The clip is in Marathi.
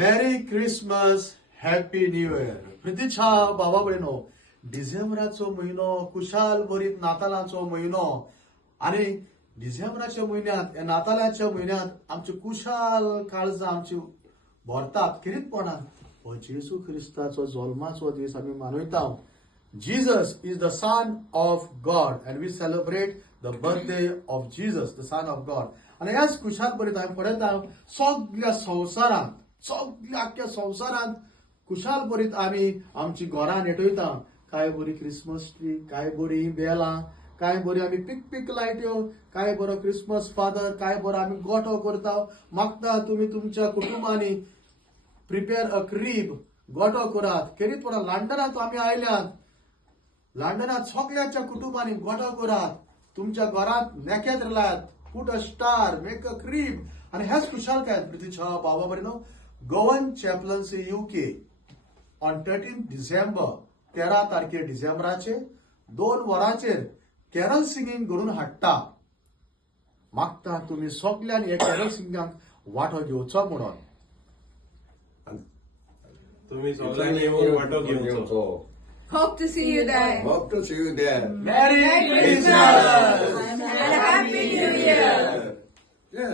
मेरी क्रिसमस हॅपी न्यू इयर. प्रितीच्या बाबा भयणो, डिसेंबराचो म्हयनो कुशाल बरीत नातालांचो म्हयनो आणि डिसेंबराच्या म्हयन्यांत नातालाच्या म्हयन्यांत आमची कुशाल काळजां आमची भरतात किरीतपणान. हो जेजू ख्रिस्ताचो जल्माचो दीस आमी मनयता. Jesus is the Son of God and we celebrate the birthday of Jesus, the Son of God. आणि ह्याच कुशाल बरीत आमी पळयता सगळ्या संवसारांत कुशाल बरीत आमी आमची घरां नेटयता. काय बरी क्रिसमस ट्री, काय बरी बेलां, काय बरी आमी पिक लायट्यो, काय बरो क्रिसमस फादर, काय बरो आमी गोठो करता. मागता तुम्ही तुमच्या कुटुंबांनी प्रिपेअर अ क्रीब, गोठो करात. केरीत लंडनात आमी आयल्यात, लंडनात सगळ्याच्या कुटुंबांनी गोठो करात. तुमच्या घरात नेकेत लायात, put a star, make a crib. आणि हेच खुशाल काय प्रितीच्या बाबा बरेनो गोवन चॅपलन्सी UK ऑन 13 डिसेंबर 13 तारखे डिसेंबराचे 2 वरांचेर कॅरल सिंगिंग घडून हाडटा. मागता तुम्ही सगळ्यांनी हे कॅरल सिंगिंगाक वांटो घेवचो म्हणून. तुम्ही सगळ्यांनी येऊन वाटो घेवचो. Hope to see you there. Hope to see you there. Merry Christmas! And a Happy New Year. Yes.